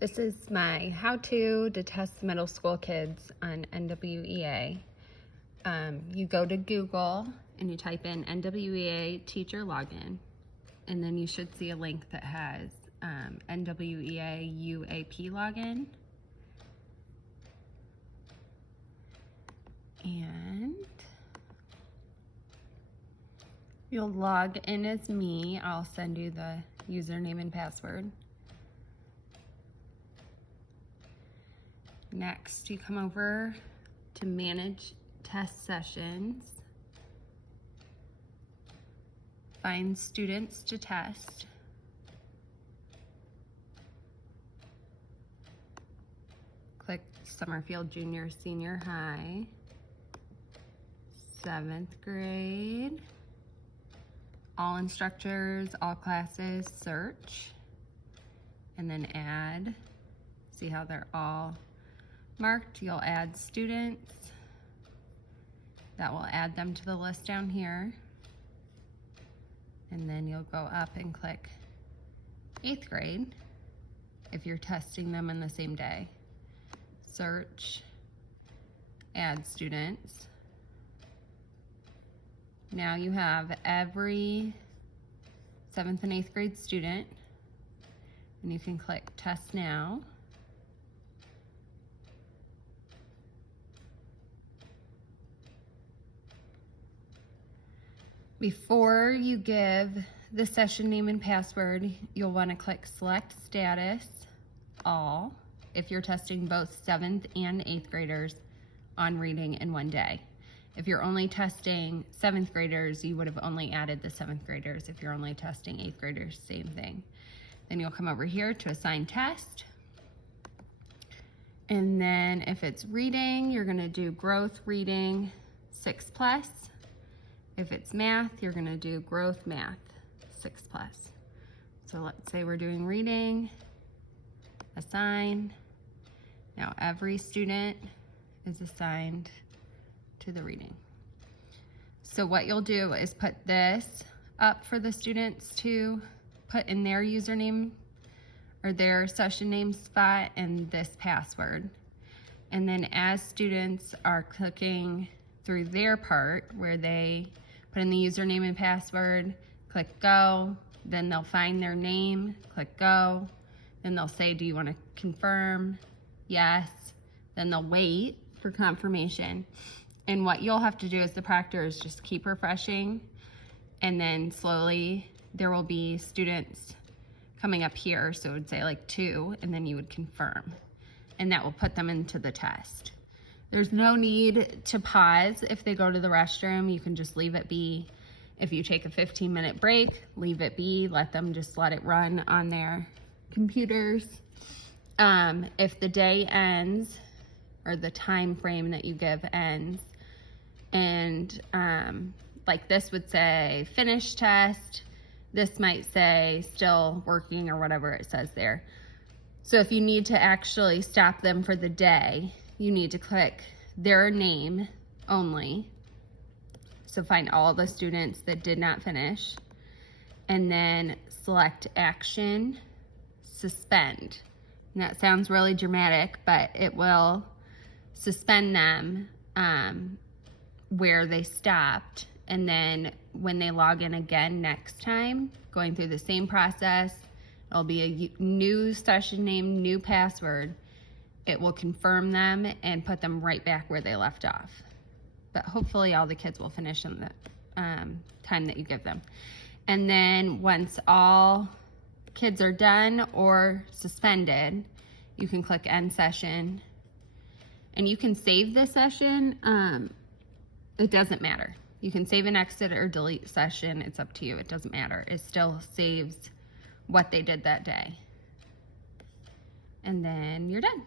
This is my how-to to test middle school kids on NWEA. You go to Google and you type in NWEA teacher login, and then you should see a link that has NWEA UAP login. And you'll log in as me. I'll send you the username and password. Next, you come over to manage test sessions, find students to test, click Summerfield Junior Senior High, 7th grade, all instructors, all classes, search, and then add. See how they're all marked? You'll add students. That will add them to the list down here. And then you'll go up and click 8th grade if you're testing them in the same day. Search, add students. Now you have every 7th and 8th grade student, and you can click Test Now. Before you give the session name and password, you'll want to click Select Status, All, if you're testing both 7th and 8th graders on reading in one day. If you're only testing 7th graders, you would have only added the 7th graders. If you're only testing 8th graders, same thing. Then you'll come over here to Assign Test. And then if it's reading, you're going to do Growth Reading 6+. If it's math, you're gonna do growth math 6+. So let's say we're doing reading, assign. Now every student is assigned to the reading. So what you'll do is put this up for the students to put in their username or their session name spot and this password. And then as students are clicking through their part where they put in the username and password, click go, then they'll find their name, click go, then they'll say, do you want to confirm? Yes. Then they'll wait for confirmation. And what you'll have to do as the proctor is just keep refreshing, and then slowly there will be students coming up here, so it would say like 2, and then you would confirm, and that will put them into the test. There's no need to pause if they go to the restroom. You can just leave it be. If you take a 15-minute break, leave it be. Let it run on their computers. If the day ends, or the time frame that you give ends, and like this would say finish test, this might say still working or whatever it says there. So if you need to actually stop them for the day, you need to click their name only. So find all the students that did not finish, and then select action, suspend. And that sounds really dramatic, but it will suspend them where they stopped. And then when they log in again next time, going through the same process, it'll be a new session name, new password. It will confirm them and put them right back where they left off. But hopefully all the kids will finish in the time that you give them. And then once all kids are done or suspended, you can click End Session. And you can save this session. It doesn't matter. You can save and exit or delete session. It's up to you. It doesn't matter. It still saves what they did that day. And then you're done.